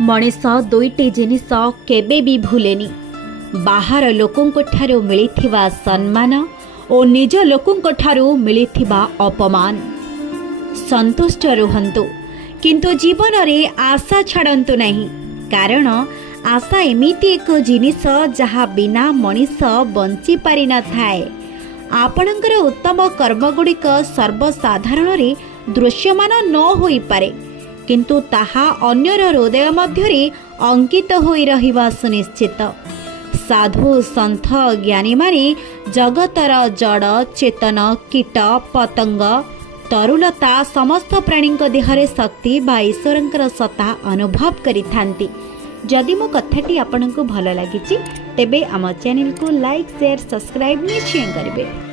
मनीष दुईटी जिनिस केबे भी भूलेनी, बाहर लोकों ठारू मिलिथिबा सम्मान और निज लोकों ठारू मिलिथिबा अपमान। संतुष्ट रुहंतु किंतु जीवन रे आशा छाड़ंतु नहीं, कारण आशा एमिति एक जिनिस जहा बिना मनीष बंची पारि न थाए। आपणकर उत्तम कर्मगुड़िक सर्वसाधारण रे दृश्यमान न होई पारे, किंतु ताहा अन्यर हृदय मध्यरे अंकित होई रहिबा सुनिश्चित। साधु सन्थ ज्ञानी माने जगतर जड़ चेतन कीट पतंग तरुलता समस्त प्राणी देहरे शक्ति बा ईश्वरंकर सत्ता अनुभव करिथांती। जदि मो कथाटी आपनकु भल लागिछि तेबे आम चैनल को लाइक शेयर सब्सक्राइब निश्चय करिवे।